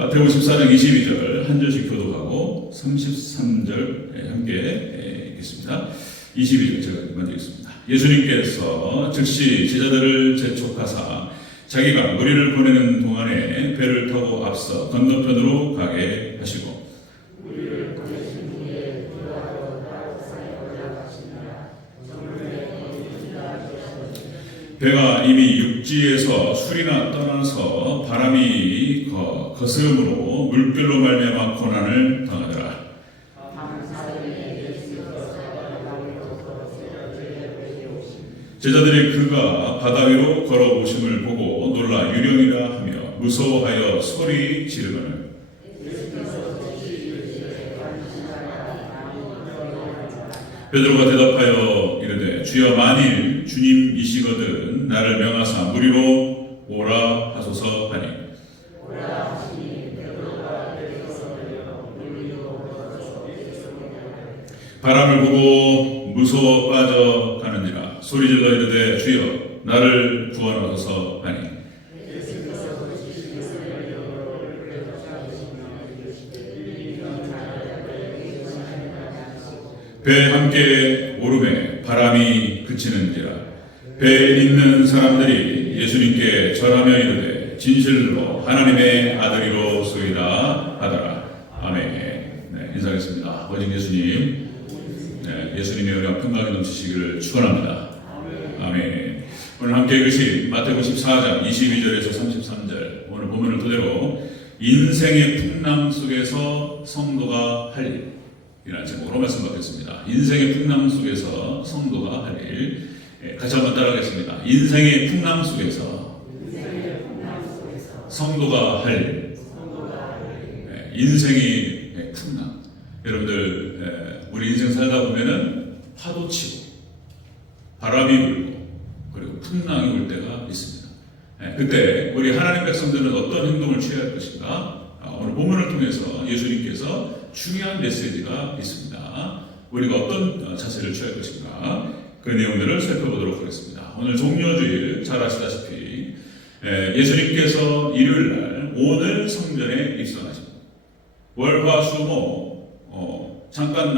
마태복음 14장 22절 한 절씩 교독하고 33절 함께 읽겠습니다. 22절 제가 먼저 읽습니다. 예수님께서 즉시 제자들을 재촉하사 자기가 무리를 보내는 동안에 배를 타고 앞서 건너편으로 가게 하시고 배가 이미 육지에서 술이나 떠나서 바람이 거스름으로 물결로 말미암아 고난을 당하더라. 제자들이 그가 바다 위로 걸어오심을 보고 놀라 유령이라 하며 무서워하여 소리 지르거늘 베드로가 대답하여 이르되 주여 만일 주님이시거든 나를 명하사 무리로 오라 하소서 하니 바람을 보고 무서워 빠져가는지라 소리질러 이르되 주여 나를 구원하소서 하니 배 함께 오름에 바람이 그치는지라 배에 있는 사람들이 예수님께 절하며 이르되 진실로 하나님의 아들이로소이다 하더라. 아멘. 네, 인사하겠습니다. 오직 예수님, 예수님의 은혜와 평강이 넘치시기를 축원합니다. 아멘. 오늘 함께 읽으신 마태복음 14장 22절에서 33절 오늘 본문을 토대로 인생의 풍랑 속에서 성도가 할 일 이라는 제목으로 말씀 받겠습니다. 인생의 풍랑 속에서 성도가 할 일. 같이 한번 따라하겠습니다. 인생의 풍랑 속에서 성도가 할 일. 인생의 풍랑. 여러분들 우리 인생 살다 보면은 파도 치고 바람이 불고 그리고 풍랑이 올 때가 있습니다. 그때 우리 하나님 백성들은 어떤 행동을 취해야 할 것인가? 오늘 본문을 통해서 예수님께서 중요한 메시지가 있습니다. 우리가 어떤 자세를 취할 것인가? 그 내용들을 살펴보도록 하겠습니다. 오늘 종료주일 잘 아시다시피 예수님께서 일요일날 오늘 성전에 입성하십니다. 월화수목 잠깐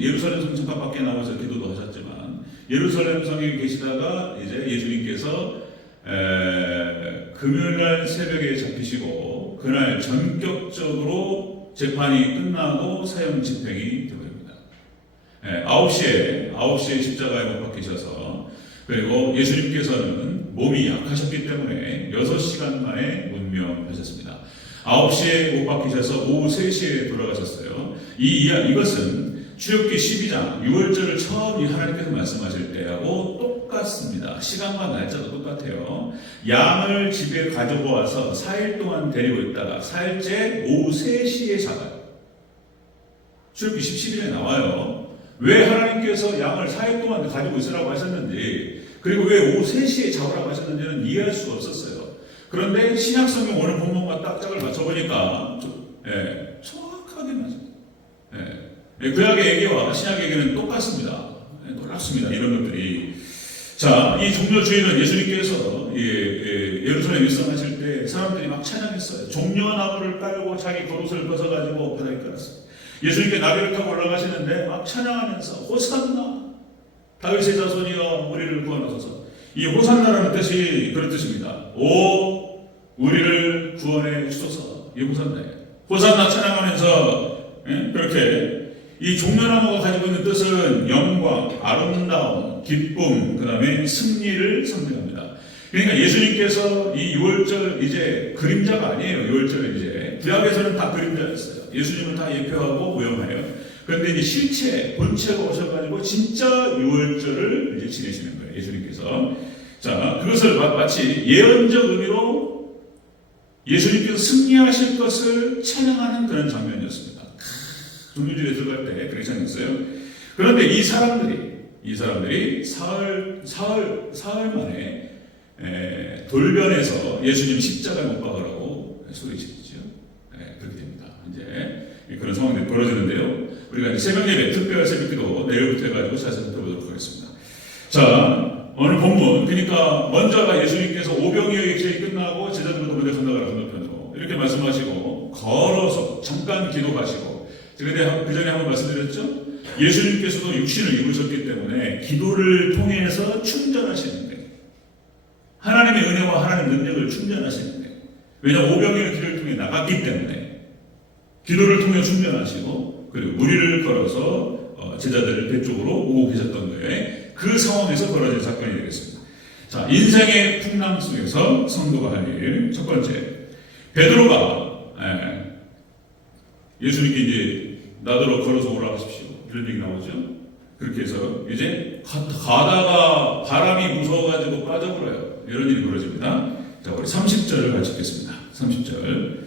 예루살렘 성 잠깐 밖에 나와서 기도도 하셨지만 예루살렘 성에 계시다가 이제 예수님께서 금요일날 새벽에 잡히시고 그날 전격적으로 재판이 끝나고 사형 집행이 되어버립니다. 9시에 십자가에 못 박히셔서 그리고 예수님께서는 몸이 약하셨기 때문에 6시간 만에 운명하셨습니다. 9시에 못 박히셔서 오후 3시에 돌아가셨어요. 이것은 출애굽기 12장 6월절을 처음 하나님께서 말씀하실 때하고 똑같습니다. 시간과 날짜도 똑같아요. 양을 집에 가져와서 4일 동안 데리고 있다가 4일째 오후 3시에 잡아요. 출애굽기 17일에 나와요. 왜 하나님께서 양을 4일 동안 가지고 있으라고 하셨는지 그리고 왜 오후 3시에 잡으라고 하셨는지는 이해할 수가 없었어요. 그런데 신약성경 오늘 본문과 딱 짝을 맞춰보니까 정확하게 맞아요. 구약의 얘기와 신약의 얘기는 똑같습니다. 놀랍습니다. 이런 것들이. 자, 이 종려주일은 예수님께서 예루살렘 입성하실 때 사람들이 막 찬양했어요. 종려나무를 깔고 자기 겉옷을 벗어가지고 바닥에 깔았어요. 예수님께 나귀를 타고 올라가시는데 막 찬양하면서 호산나 다윗의 자손이여 우리를 구원하소서. 이 호산나라는 뜻이 그런 뜻입니다. 오 우리를 구원해 주소서. 이 호산나예요. 호산나 찬양하면서 그렇게 이 종려나무가 가지고 있는 뜻은 영광, 아름다움, 기쁨, 그 다음에 승리를 상징합니다. 그러니까 예수님께서 이 6월절 이제 그림자가 아니에요. 6월절은 이제 구약에서는 다 그림자였어요. 예수님은 다 예표하고 모형하여. 그런데 이제 실체, 본체가 오셔가지고 진짜 6월절을 이제 지내시는 거예요. 예수님께서. 자, 그것을 마치 예언적 의미로 예수님께서 승리하실 것을 찬양하는 그런 장면이었습니다. 종료주일에 들어갈 때 그렇게 찬양했어요. 그런데 이 사람들이 사흘 만에 돌변해서 예수님 십자가에 못 박으라고 소리치죠. 그렇게 됩니다. 이제 그런 상황들이 벌어지는데요. 우리가 이제 새벽 예배, 특별 새벽기도 내일부터 해가지고 자세히 살펴보도록 하겠습니다. 자, 오늘 본문, 그러니까 먼저가 예수님께서 오병이어의 기적이 끝나고 제자들도 먼저 건너가라. 이렇게 말씀하시고 걸어서 잠깐 기도하시고, 제가 그 전에 한번 말씀드렸죠? 예수님께서도 육신을 입으셨기 때문에 기도를 통해서 충전하시는 거예요. 하나님의 은혜와 하나님의 능력을 충전하시는 거예요. 왜냐하면 오병이어 길을 통해 나갔기 때문에 기도를 통해 충전하시고, 그리고 무리를 걸어서 제자들을 배 쪽으로 오고 계셨던 거예요. 그 상황에서 벌어진 사건이 되겠습니다. 자, 인생의 풍랑 속에서 성도가 할 일, 첫 번째, 베드로가 예수님께 이제 나더러 걸어서 오라 하십시오, 이런 얘기 나오죠. 그렇게 해서 이제 가다가 바람이 무서워가지고 빠져버려요. 이런 일이 벌어집니다. 자, 우리 30절을 같이 읽겠습니다. 30절.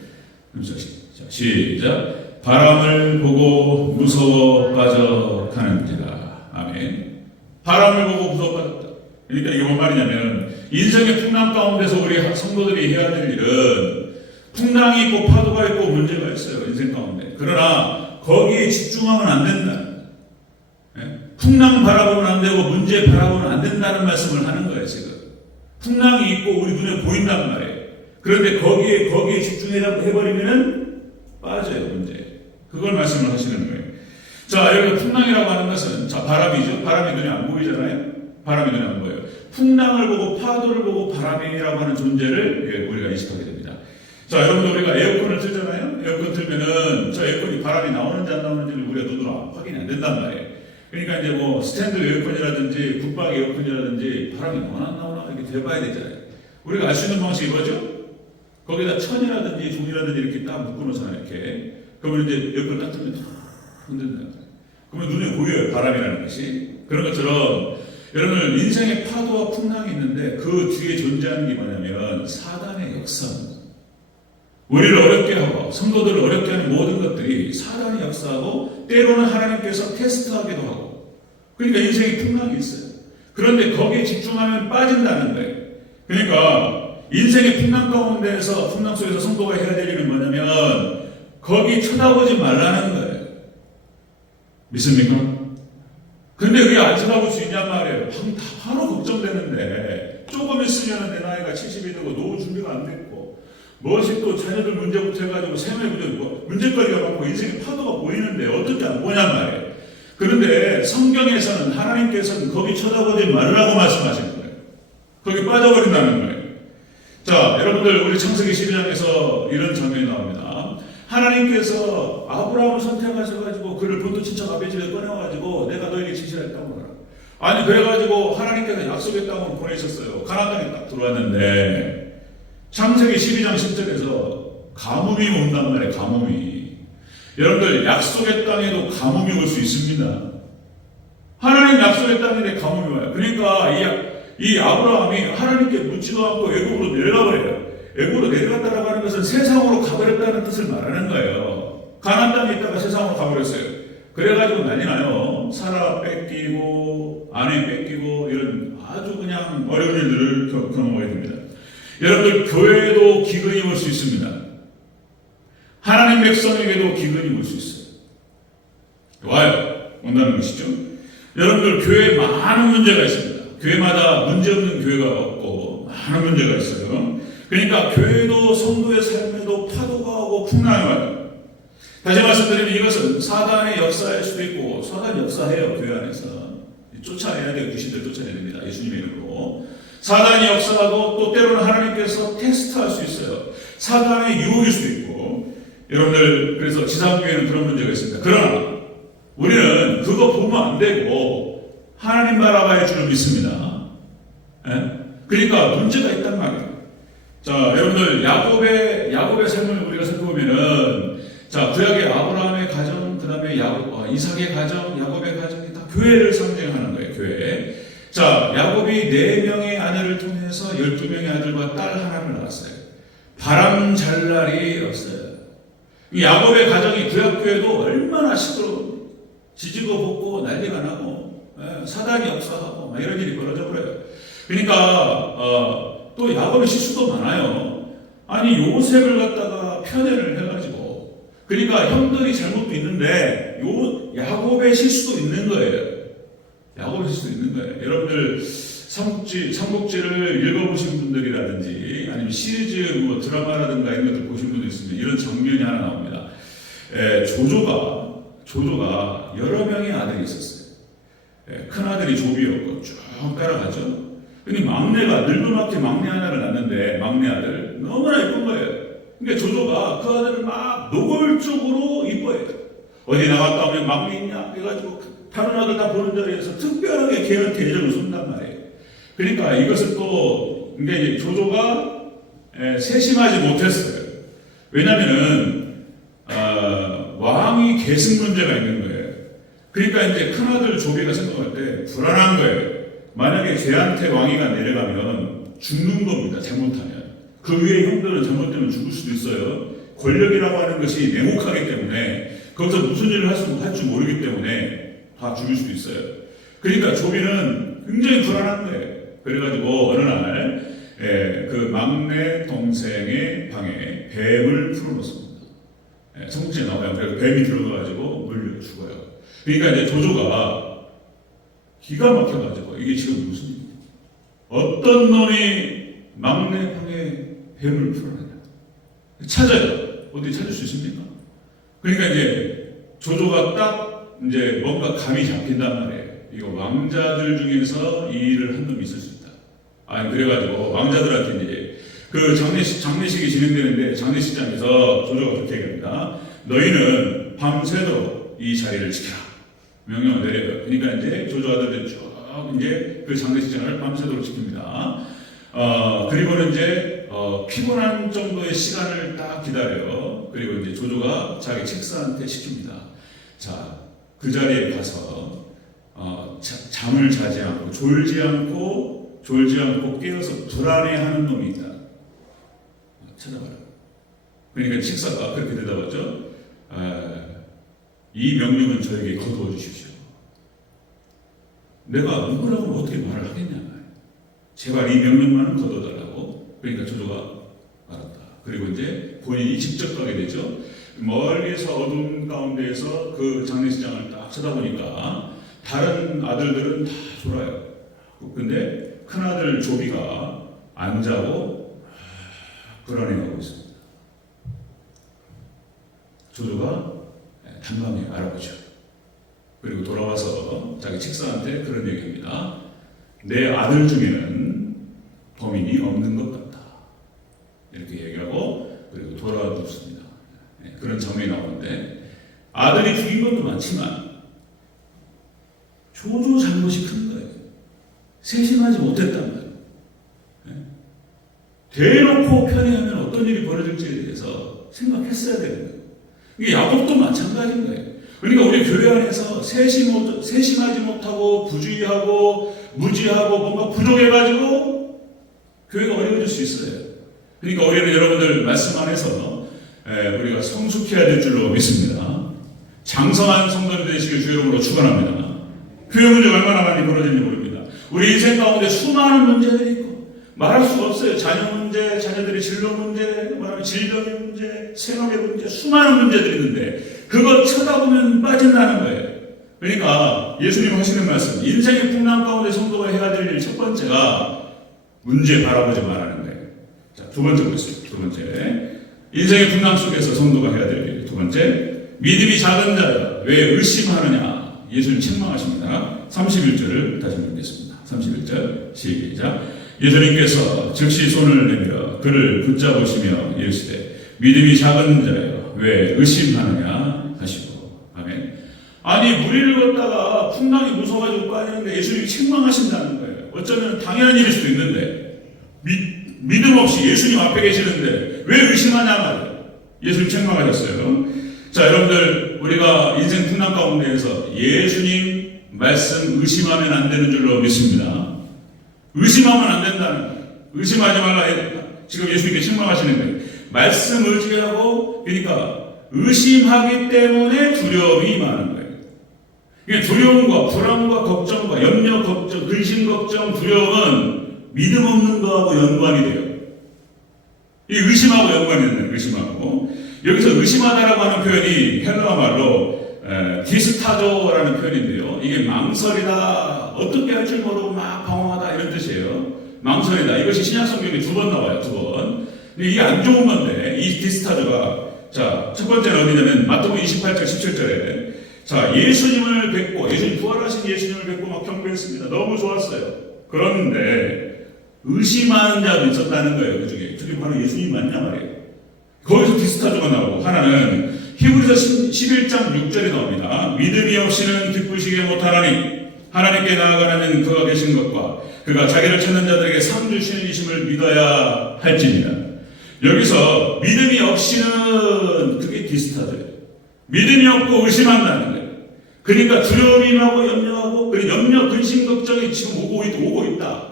자, 시작. 바람을 보고 무서워 빠져가는지라. 아멘. 바람을 보고 무서워 빠졌다. 그러니까 이게 뭔 말이냐면, 인생의 풍랑 가운데서 우리 성도들이 해야 될 일은, 풍랑이 있고 파도가 있고 문제가 있어요, 인생 가운데. 그러나 거기에 집중하면 안 된다. 풍랑 바라보면 안 되고 문제 바라보면 안 된다는 말씀을 하는 거예요, 지금. 풍랑이 있고 우리 눈에 보인단 말이에요. 그런데 거기에 집중해버리면은 빠져요, 문제. 그걸 말씀을 하시는 거예요. 자, 여기 풍랑이라고 하는 것은, 자, 바람이죠. 바람이 눈에 안 보이잖아요. 바람이 눈에 안 보여요. 풍랑을 보고 파도를 보고 바람이라고 하는 존재를 우리가 인식하게 됩니다. 자, 여러분, 우리가 에어컨을 틀잖아요. 에어컨 틀면은 저 에어컨이 바람이 나오는지 안 나오는지를 우리가 눈으로 확인이 안 된단 말이에요. 그러니까 이제 뭐 스탠드 에어컨이라든지 붙박 에어컨이라든지 바람이 나오나 안 나오나 이렇게 돼봐야 되잖아요. 우리가 알 수 있는 방식이 뭐죠? 거기다 천이라든지 종이라든지 이렇게 딱 묶어놓잖아요, 이렇게. 그러면 이제 에어컨 딱 틀면 탁 흔든다. 그러면 눈에 보여요, 바람이라는 것이. 그런 것처럼 여러분, 인생의 파도와 풍랑이 있는데 그 뒤에 존재하는 게 뭐냐면 사단의 역사입니다. 우리를 어렵게 하고 성도들을 어렵게 하는 모든 것들이 사단이 역사하고, 때로는 하나님께서 테스트하기도 하고, 그러니까 인생에 풍랑이 있어요. 그런데 거기에 집중하면 빠진다는 거예요. 그러니까 인생의 풍랑 가운데에서, 풍랑 속에서 성도가 해야 될 일은 뭐냐면 거기 쳐다보지 말라는 거예요. 믿습니까? 근데 왜 안 쳐다볼 수 있냔 말이에요. 바로 걱정되는데, 조금 있으면 내 나이가 70이 되고 노후 준비가 안 됐고, 무엇이 또 자녀들 문제부터 해가지고 생활 문제거리가 많고 인생의 파도가 보이는데 어떻게 안 보냔 말이에요. 그런데 성경에서는 하나님께서는 거기 쳐다보지 말라고 말씀하시는 거예요. 거기 빠져버린다는 거예요. 자, 여러분들, 우리 창세기 12장에서 이런 장면이 나옵니다. 하나님께서 아브라함을 선택하셔가지고 그를 본토 친척 아비집에 꺼내가지고 내가 너에게 지시를 했다고 하라. 아니, 그래가지고 하나님께서 약속의 땅으로 보내셨어요. 가나안 땅에 딱 들어왔는데 창세기 12장 10절에서 가뭄이 온단 말이에요. 가뭄이. 여러분들, 약속의 땅에도 가뭄이 올 수 있습니다. 하나님 약속의 땅인데 가뭄이 와요. 그러니까 이 아브라함이 하나님께 묻지도 않고 애굽으로 내려가 버려요. 애굽으로 내려갔다라고 하는 것은 세상으로 가버렸다는 뜻을 말하는 거예요. 가나안 땅에 있다가 세상으로 가버렸어요. 그래가지고 난리 나요. 사라 뺏기고 아내 뺏기고 이런 아주 그냥 어려운 일들을 경험하게 됩니다. 여러분들, 교회에도 기근이 올 수 있습니다. 하나님 백성에게도 기근이 올 수 있어요. 와요. 온다는 것이죠. 여러분들, 교회에 많은 문제가 있습니다. 교회마다 문제없는 교회가 없고 많은 문제가 있어요. 그러니까 교회도 성도의 삶에도 파도가 오고 풍랑이 와요. 다시 말씀드리면 이것은 사단의 역사일 수도 있고, 사단이 역사해요. 교회 안에서 쫓아내야 돼요. 귀신들 쫓아내야 됩니다. 예수님의 이름으로. 사단이 역사하고, 또 때로는 하나님께서 테스트할 수 있어요. 사단의 유혹일 수도 있고. 여러분들, 그래서 지상교회는 그런 문제가 있습니다. 그러나 우리는 그거 보면 안 되고 하나님 바라봐야 줄을 믿습니다. 그러니까 문제가 있단 말이에요. 자, 여러분들, 야곱의 삶을 우리가 살펴보면은, 자, 구약의 아브라함의 가정, 그 다음에 이삭의 가정, 야곱의 가정이 다 교회를 상징하는 거예요. 교회. 자, 야곱이 4명의 아내를 통해서 12명의 아들과 딸 하나를 낳았어요. 바람 잘 날이 없어요. 이 야곱의 가정이 구약교회도 얼마나 시끄러워, 지지고 볶고 난리가 나고, 사단이 역사하고 막 이런 일이 벌어져 버려요. 그러니까 또 야곱의 실수도 많아요. 아니, 요셉을 갖다가 편애를 해가지고, 그러니까 형들이 잘못도 있는데 야곱의 실수도 있는 거예요. 야곱의 실수도 있는 거예요. 여러분들, 삼국지를 읽어보신 분들이라든지 아니면 시리즈 뭐 드라마라든가 이런 것들 보신 분들 있으면 이런 장면이 하나 나옵니다. 조조가 여러 명의 아들이 있었어요. 큰 아들이 조비였고 쭉 따라가죠. 근데 막내가 늙은막히 막내 하나를 낳는데 막내 아들 너무나 예쁜 거예요. 그러니까 조조가 그 아들을 막 노골적으로 이뻐해요. 어디 나갔다 오면 막내 있냐 해가지고 다른 아들 다 보는 자리에서 특별하게 걔한테 애정을 쏜단 말이에요. 그러니까 이것을 또 이제 조조가 세심하지 못했어요. 왜냐면은 왕이 계승 문제가 있는 거예요. 그러니까 이제 큰아들 조비가 생각할 때 불안한 거예요. 만약에 쟤한테 왕위가 내려가면 죽는 겁니다. 잘못하면. 그 위에 형들은 잘못되면 죽을 수도 있어요. 권력이라고 하는 것이 냉혹하기 때문에 거기서 무슨 일을 할지 모르기 때문에 다 죽일 수도 있어요. 그러니까 조비는 굉장히 불안한 거예요. 그래가지고 어느 날 그 막내 동생의 방에 뱀을 풀어놓습니다. 성경에 나와요. 그래서 뱀이 들어가가지고 물려 죽어요. 그러니까 이제 조조가 기가 막혀가지고 이게 지금 무슨 일이야? 어떤 놈이 막내 방에 뱀을 풀어내냐? 찾아요. 어디 찾을 수 있습니까? 그러니까 이제 조조가 딱 이제 뭔가 감이 잡힌단 말이에요. 이거 왕자들 중에서 이 일을 한 놈이 있을 수 있다. 아니 그래가지고 왕자들한테 이제 그 장례식이 진행되는데 장례식장에서 조조가 그렇게 얘기합니다. 너희는 밤새도록 이 자리를 지켜라. 명령을 내려요. 그러니까 이제 조조 아들들 쭉 이제 그 장례식장을 밤새도록 지킵니다. 그리고는 이제 피곤한 정도의 시간을 딱 기다려요. 그리고 이제 조조가 자기 책사한테 시킵니다. 자, 그 자리에 가서 잠을 자지 않고 졸지 않고 깨어서 불안해하는 놈이 있다. 찾아봐라. 그러니까 책사가 그렇게 대답하죠. 이 명령은 저에게 거두어 주십시오. 내가 누구라고 어떻게 말을 하겠냐. 제발 이 명령만은 거둬달라고. 그러니까 조조가 알았다. 그리고 이제 본인이 직접 가게 되죠. 멀리서 어두운 가운데에서 그 장례식장을 딱 쳐다보니까 다른 아들들은 다 졸아요. 근데 큰아들 조비가 안 자고 불안해하고 있습니다. 조조가 단방에 알아보죠. 그리고 돌아와서 자기 책사한테 그런 얘기합니다. 내 아들 중에는 범인이 없는 것 같다. 이렇게 얘기하고 그리고 돌아눕습니다. 그런 장면이 나오는데 아들이 죽인 것도 많지만 조조 잘못이 큰 거예요. 세심하지 못했단 말이에요. 대놓고 편애하면 어떤 일이 벌어질지에 대해서 생각했어야 되는 거예요. 이게 야곱도 마찬가지인 거예요. 그러니까 우리 교회 안에서 세심하지 못하고 부주의하고 무지하고 뭔가 부족해가지고 교회가 어려워질 수 있어요. 그러니까 우리는 여러분들 말씀 안에서 우리가 성숙해야 될 줄로 믿습니다. 장성한 성도들 되시길 주 이름으로 축원합니다. 교회 문제가 얼마나 많이 벌어지는지 모릅니다. 우리 인생 가운데 수많은 문제들이 있고 말할 수가 없어요. 자녀 문제, 자녀들의 진로 문제, 말하면 질병의 문제, 생업의 문제, 수많은 문제들이 있는데 그거 쳐다보면 빠진다는 거예요. 그러니까 예수님 하시는 말씀, 인생의 풍랑 가운데 성도가 해야 될 일 첫 번째가 문제 바라보지 말라는 거예요. 자, 두 번째 보겠습니다. 두 번째, 인생의 풍랑 속에서 성도가 해야 될 일. 두 번째, 믿음이 작은 자야 왜 의심하느냐. 예수님 책망하십니다. 31절을 다시 읽겠습니다. 31절 시작. 예수님께서 즉시 손을 내밀어 그를 붙잡으시며 이르시되 믿음이 작은 자여 왜 의심하느냐 하시고. 아멘. 아니 무리를 걷다가 풍랑이 무서워가지고 빠지는데 예수님이 책망하신다는 거예요. 어쩌면 당연한 일일 수도 있는데 믿음 없이 예수님 앞에 계시는데 왜 의심하냐 말이에요. 예수님 책망하셨어요. 자, 여러분들 우리가 인생 풍랑 가운데에서 예수님 말씀 의심하면 안 되는 줄로 믿습니다. 의심하면 안 된다는 거예요. 의심하지 말라. 지금 예수님께 책망하시는 거예요. 말씀 의지하고 그러니까 의심하기 때문에 두려움이 많은 거예요. 그러니까 두려움과 불안과 걱정과 염려, 걱정, 근심, 걱정, 두려움은 믿음 없는 거하고 연관이 돼요. 이 의심하고 연관이 되는 거예요. 의심하고. 여기서 의심하다라고 하는 표현이 헬라어 말로 디스타조라는 표현인데요. 이게 망설이다, 어떻게 할 줄 모르고 막 방황하다 이런 뜻이에요. 망설이다. 이것이 신약 성경에 2번 나와요. 2번. 근데 이게 안 좋은 건데 이 디스타조가 자, 첫 번째는 어디냐면 마태복음 28장 17절에 자, 예수님을 뵙고 예수님 부활하신 예수님을 뵙고 막 경배했습니다. 너무 좋았어요. 그런데 의심하는 자도 있었다는 거예요. 그중에 그게 바로 예수님 맞냐 말이에요. 거기서 디스타조가 나오고 하나는 히브리서 11장 6절에 나옵니다. 믿음이 없이는 기쁘시게 못하나니 하나님께 나아가는 그가 계신 것과 그가 자기를 찾는 자들에게 상 주시는 이심을 믿어야 할지니라. 여기서 믿음이 없이는 그게 디스타조예요. 믿음이 없고 의심한다는 거예요. 그러니까 두려움이 임하고 염려하고 그리고 염려, 근심, 걱정이 지금 오고 있다.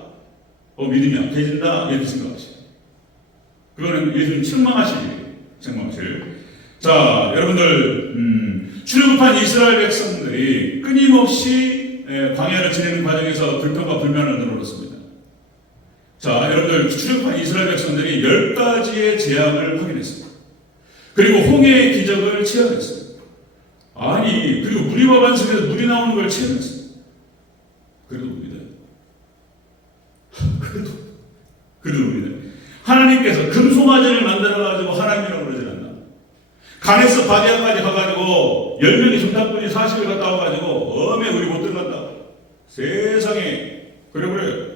믿음이 약해진다 이렇게 생각하시죠. 그거는 예수님 책망하실. 자, 여러분들 출애굽한 이스라엘 백성들이 끊임없이 광야를 지내는 과정에서 불평과 불만을 늘어놓습니다. 자, 여러분들 출애굽한 이스라엘 백성들이 10가지의 재앙을 확인했습니다. 그리고 홍해의 기적을 체험했습니다. 아니, 그리고 무리와 반석에서 물이 나오는 걸 체험했습니다. 그래도 믿어요. 그래도 믿어요. 하나님께서 금송아지를 만들어가지고 하나님이라고 그러지 않나. 간에서 바디아까지 가가지고 10명이 정탐꾼이 40을 갔다 와가지고 엄에 우리 못 들어간다. 세상에. 그래요.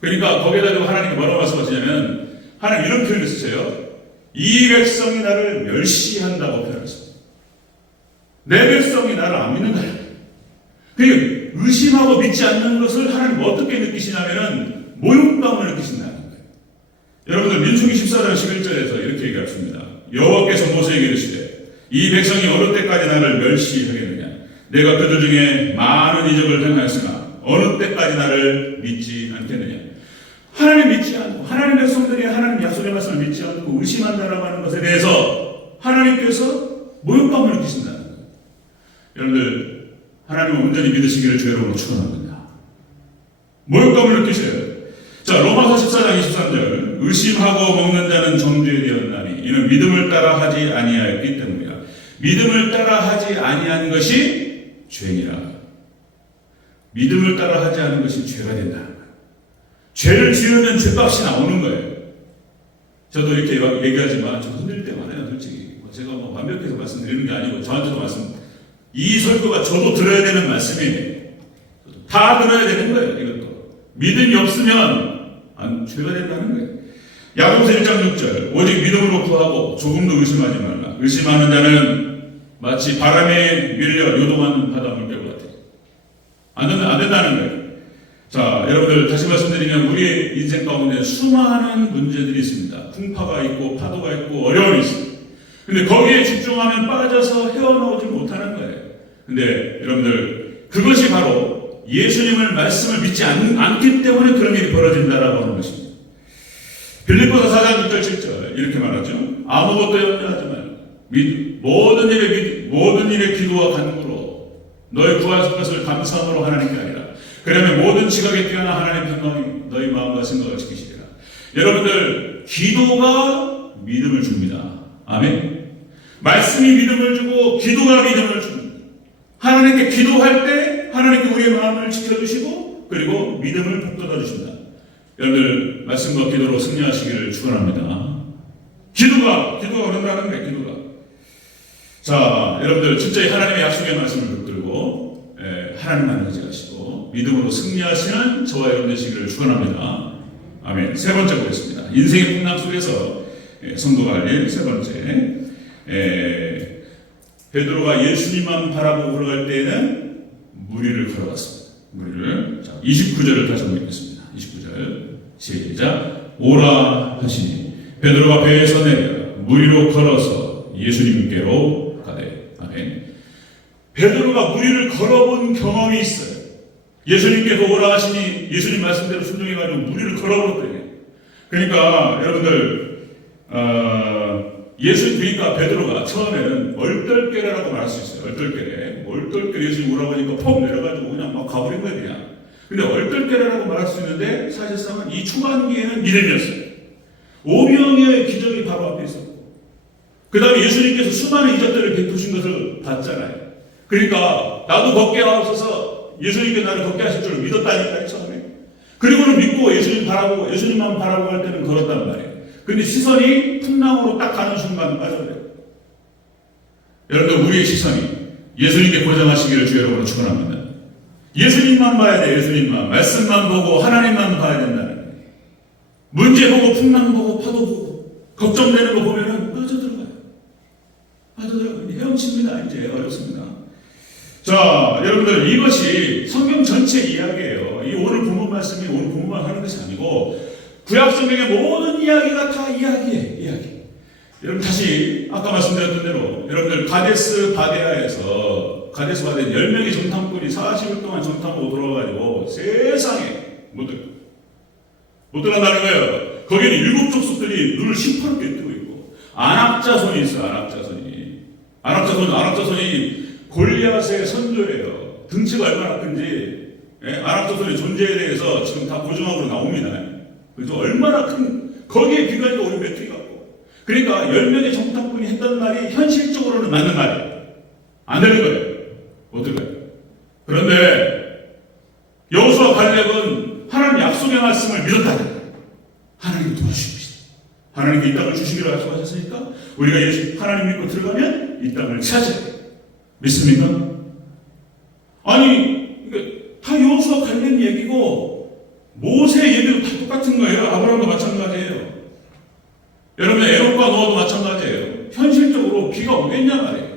그러니까 거기에다 하나님이 뭐라고 말씀하시냐면 하나님 이런 표현을 쓰세요. 이 백성이 나를 멸시한다고 표현했습니다. 내 백성이 나를 안 믿는다. 그러니까 의심하고 믿지 않는 것을 하나님 어떻게 느끼시냐면은 모욕감을 느끼신다는 거예요. 여러분들 민수기 14장 11절에서 이렇게 얘기하십니다. 여호와께서 모세에게 이르시되 이 백성이 어느 때까지 나를 멸시하겠느냐. 내가 그들 중에 많은 이적을 행하였으나 어느 때까지 나를 믿지 않겠느냐. 하나님 믿지 않고 하나님 백성들이 하나님 약속의 말씀을 믿지 않고 의심한다라고 하는 것에 대해서 하나님께서 모욕감을 느끼신다는 거예요. 여러분들 하나님을 온전히 믿으시기를 주의 이름으로 축원합니다. 모욕감을 느끼셔요. 자, 로마서 14장 23절 의심하고 먹는 자는 정죄 되었나니 이는 믿음을 따라 하지 아니하였기 때문이라. 믿음을 따라 하지 아니한 것이 죄니라. 믿음을 따라 하지 않은 것이 죄가 된다. 죄를 지으면 죄값이 나오는 거예요. 저도 이렇게 얘기하지만 좀 흔들 때 많아요. 솔직히 제가 완벽해서 말씀드리는 게 아니고 저한테도 이 설교가 저도 들어야 되는 말씀이에요. 다 들어야 되는 거예요. 이것도 믿음이 없으면 죄가 된다는 거예요. 야고보서 1장 6절 오직 믿음으로 구하고 조금도 의심하지 말라. 의심하는 자는 마치 바람에 밀려 요동하는 바닷물결 같아요. 안 된다는 거예요. 자, 여러분들 다시 말씀드리면 우리의 인생 가운데 수많은 문제들이 있습니다. 풍파가 있고 파도가 있고 어려움이 있습니다. 근데 거기에 집중하면 빠져서 헤어나오지 못하는 거예요. 근데 여러분들 그것이 바로 예수님을 말씀을 믿지 않기 때문에 그런 일이 벌어진다라고 하는 것입니다. 빌립보서 4장 6절 7절 이렇게 말하죠. 아무것도 염려하지 말고 모든 일에 기도와 간구로 너희 구할 것을 감사함으로 하나님께 하리라. 그러면 모든 지각에 뛰어난 하나님의 평강이 너희 마음과 생각을 지키시리라. 여러분들 기도가 믿음을 줍니다. 아멘. 말씀이 믿음을 주고 기도가 믿음을 줍니다. 하나님께 기도할 때 하나님께 우리의 마음을 지켜주시고 그리고 믿음을 북돋아 주신다. 여러분들 말씀과 기도로 승리하시기를 축원합니다. 기도가 어른다는 거예요. 기도가. 자, 여러분들 진짜 하나님의 약속의 말씀을 붙들고 하나님만 의지하시고 믿음으로 승리하시는 저와 여러분 되시기를 축원합니다. 아멘. 세 번째 보겠습니다. 인생의 풍랑 속에서 성도가 할 일 세 번째. 베드로가 예수님만 바라보고 걸어갈 때에는 무리를 걸어갔습니다. 무리를. 자, 29절을 다시 한번 읽겠습니다. 29절 시작. 오라 하시니 베드로가 배에서 내려 무리로 걸어서 예수님께로 가되. 아멘. 베드로가 무리를 걸어본 경험이 있어요. 예수님께서 오라 하시니 예수님 말씀대로 순종해가지고 무리를 걸어버렸대요. 그러니까 여러분들 그러니까 베드로가 처음에는 얼떨결에라고 말할 수 있어요. 얼떨결에 예수님 오라고 하니까 퍽 내려가지고 그냥 막 가버린 거예요. 그냥. 근데 얼떨결에라고 말할 수 있는데 사실상은 이 초반기에는 믿음이었어요. 오병이어의 기적이 바로 앞에 있었고 그 다음에 예수님께서 수많은 이적들을 베푸신 것을 봤잖아요. 그러니까 나도 걷게 하옵소서 예수님께 나를 걷게 하실 줄 믿었다니까요 처음에. 그리고는 믿고 예수님 바라보고 예수님만 바라보고 할 때는 걸었단 말이에요. 근데 시선이 풍랑으로 딱 가는 순간 빠져버려요. 여러분들 우리의 시선이 예수님께 고정하시기를 주의 이름으로 축원합니다. 예수님만 봐야 돼. 예수님만. 말씀만 보고 하나님만 봐야 된다는 거예요. 문제 보고 풍랑 보고 파도 보고 걱정되는 거 보면은 빠져들어가요. 빠져들어가요. 헤엄칩니다. 이제 어렵습니다. 자, 여러분들 이것이 성경 전체 이야기예요. 이 오늘 본문 말씀이 오늘 본문만 하는 것이 아니고 구약 성경의 모든 이야기가 다 이야기예요. 이야기. 여러분 다시 아까 말씀드렸던 대로 여러분들 가데스 바네아에서 10명의 정탐꾼이 40일 동안 정탐하고 돌아가지고 세상에 못 들어간다는 거예요. 거기는 7 족속들이 눈을 시퍼렇게 뜨고 있고 안악자손이 있어요. 안악자손이 골리앗의 선조예요. 등치가 얼마나 큰지 안악자손의 존재에 대해서 지금 다 고증학으로 나옵니다. 그래서 얼마나 큰 거기에 비교하니까 우리 메뚜기 같고 그러니까 10명의 정탐꾼이 했던 말이 현실적으로는 맞는 말이에요. 안 되는 거예요. 어떨까요? 그런데 여호수아 갈렙은 하나님 약속의 말씀을 믿었다. 하나님이 도와주십니다. 하나님께 이 땅을 주시기로 약속하셨으니까 우리가 하나님 믿고 들어가면 이 땅을 차지해요. 믿습니까? 아니 다 여호수아 갈렙 얘기고 모세 얘기도 다 똑같은 거예요. 아브라함도 마찬가지예요. 여러분 에녹과 노아도 마찬가지예요. 현실적으로 비가 오겠냐 말이에요.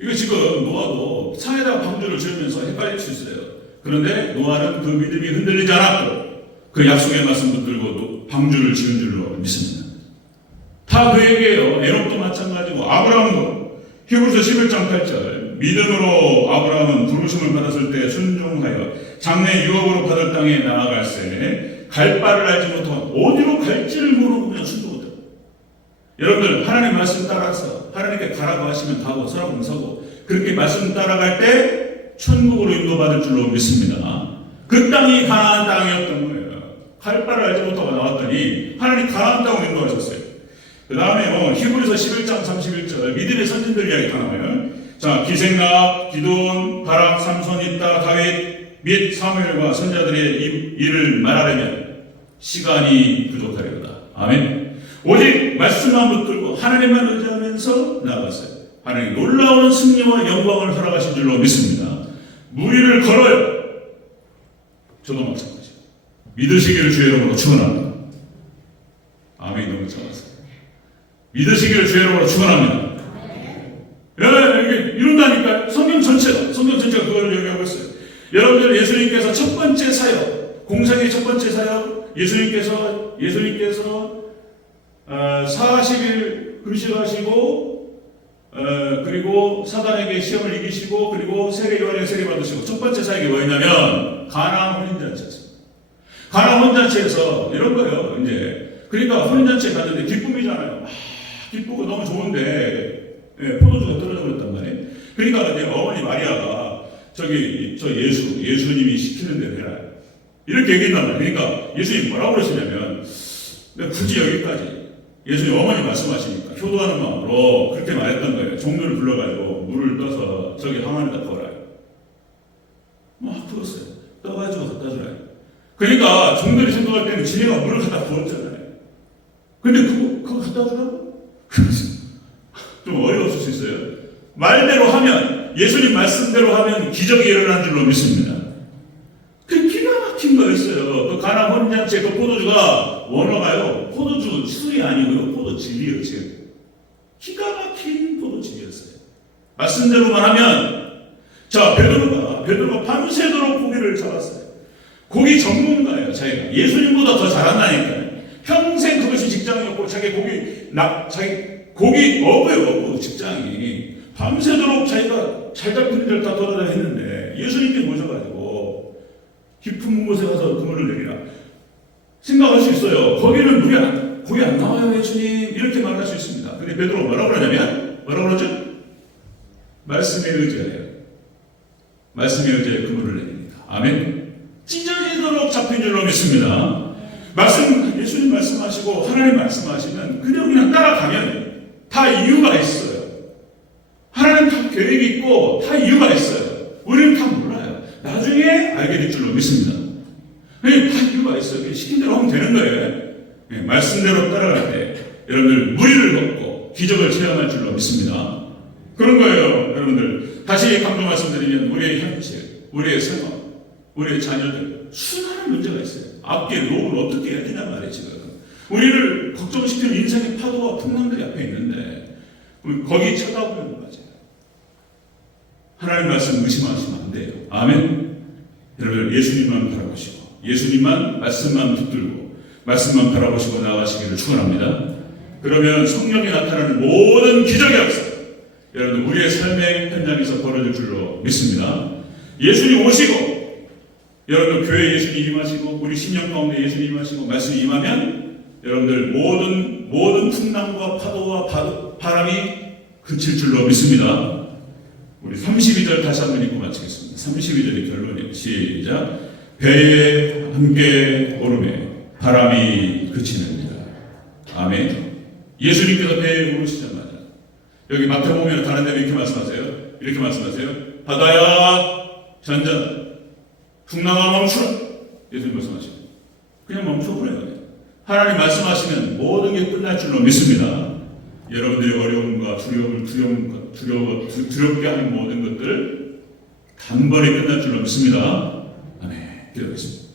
이거 지금 노아도 산에다가 방주를 지으면서 헷갈릴 수 있어요. 그런데 노아는 그 믿음이 흔들리지 않았고 그 약속의 말씀 붙들고 방주를 지은 줄로 믿습니다. 다 그 얘기예요. 에녹도 마찬가지고 아브라함도 히브리서 11장 8절 믿음으로 아브라함은 부르심을 받았을 때 순종하여 장래 유업으로 받을 땅에 나아갈새 갈 바를 알지 못하고 어디로 갈지를 모르고 그냥 순종하더라고요. 여러분들 하나님 말씀 따라서 하나님께 가라고 하시면 가고 서라고 서고 그렇게 말씀 따라갈 때 천국으로 인도받을 줄로 믿습니다. 그 땅이 가나안 땅이었던 거예요. 갈 바를 알지 못하고 나왔더니 하나님 가나안 땅으로 인도하셨어요. 그 다음에 히브리서 11장 31절 믿음의 선진들 이야기 다 나와요. 자, 기생락, 기드온, 바락, 삼손, 입다, 다윗 및 사무엘과 선자들의 일을 말하려면 시간이 부족하리로다. 아멘. 오직 말씀만 붙들고 하나님만 의지하면서 나아갔어요. 하나님 놀라운 승리와 영광을 허락하신 줄로 믿습니다. 무리를 걸어요. 저도 마찬가지예요. 믿으시기를 주의 이름으로 축원합니다. 아멘. 너무 좋았어요. 믿으시기를 주의 이름으로 축원합니다. 이게 이룬다니까요. 성경 전체가 그걸 얘기하고 있어요. 여러분들 예수님께서 첫 번째 사역, 공생의 첫 번째 사역, 예수님께서 40일 금식하시고 그리고 사단에게 시험을 이기시고 그리고 세례 요한에게 세례 받으시고 첫 번째 사역이 뭐였냐면 가나 혼인잔치였어요. 가나 혼인잔치에서 이런 거예요. 이제 그러니까 혼인잔치에 갔는데 기쁨이잖아요. 기쁘고 너무 좋은데 포도주가 떨어져 버렸단 말이에요. 그러니까 이제 어머니 마리아가 예수님이 시키는 대로 해라 이렇게 얘기했단 말이에요. 그러니까 예수님이 뭐라고 그러시냐면 굳이 여기까지 예수님 어머니 말씀하시니까 효도하는 마음으로 그렇게 말했던 거예요. 종들을 불러가지고 물을 떠서 저기 항아리에다 부어라. 막 부었어요. 떠가지고 갖다 주라. 그러니까 종들이 생각할 때는 지네가 물을 갖다 부었잖아요. 근데 그거 갖다 주라고? 좀 어이없을 수 있어요. 말대로 하면 예수님 말씀대로 하면 기적이 일어난 줄로 믿습니다. 그 기가 막힌 거였어요. 그 가나 혼인잔치에 그 포도주가 원어가요. 포도주 술이 아니고요. 포도즙이에요. 지금 기가 막힌 포도즙이었어요. 말씀대로만 하면 자 베드로가 밤새도록 고기를 잡았어요. 고기 전문가예요. 자기가 예수님보다 더 잘한다니까요. 평생 그것이 직장이었고 자기 고기 어부예요. 직장이 밤새도록 자기가 잘 잡히는 데를 다 돌아다니고 했는데 예수님께 모셔가지고 깊은 곳에 가서 그물을 내리라 생각할 수 있어요. 거기는 고기 안 나와요 예수님 이렇게 말할 수 있습니다. 근데 베드로가 뭐라고 그러냐면 뭐라고 그러죠? 말씀에 의지하여 그물을 내립니다. 아멘. 찢어지도록 잡힌 줄로 믿습니다. 예수님 말씀하시고 하나님 말씀하시면 그냥 따라가면 다 이유가 있어요. 하나님 다 계획이 있고 다 이유가 있어요. 말씀대로 따라갈 때 여러분들 무리를 걷고 기적을 체험할 줄로 믿습니다. 그런 거예요. 여러분들 다시 강조 말씀드리면 우리의 현실, 우리의 생활, 우리의 자녀들 수많은 문제가 있어요. 앞뒤에 노업을 어떻게 해야 되냐 말이에요. 지금 우리를 걱정시키는 인생의 파도와 풍랑들이 앞에 있는데 거기 쳐다보는 거 맞아요. 하나님 말씀 의심하시면 안 돼요. 아멘. 여러분 예수님만 바라보시고 예수님만 말씀만 붙들고 말씀만 바라보시고 나아가시기를 축원합니다. 그러면 성령이 나타나는 모든 기적의 역사 여러분 우리의 삶의 현장에서 벌어질 줄로 믿습니다. 예수님 오시고 여러분 교회에 예수님 임하시고 우리 심령 가운데 예수님 임하시고 말씀이 임하면 여러분들 모든 풍랑과 파도와 바람이 그칠 줄로 믿습니다. 우리 32절 다시 한번 읽고 마치겠습니다. 32절이 결론이에요. 시작. 배에 함께 오르매 바람이 그치느니라. 아멘. 예수님께서 배에 오르시자마자 여기 마태복음에 다른 데는 이렇게 말씀하세요. 이렇게 말씀하세요. 바다야 잔잔하라. 풍랑아 멈추라. 예수님 말씀하시고 그냥 멈춰버려요. 하나님 말씀하시면 모든 게 끝날 줄로 믿습니다. 여러분들의 어려움과 두렵게 하는 모든 것들 단번에 끝날 줄로 믿습니다. 아멘. 기도하겠습니다.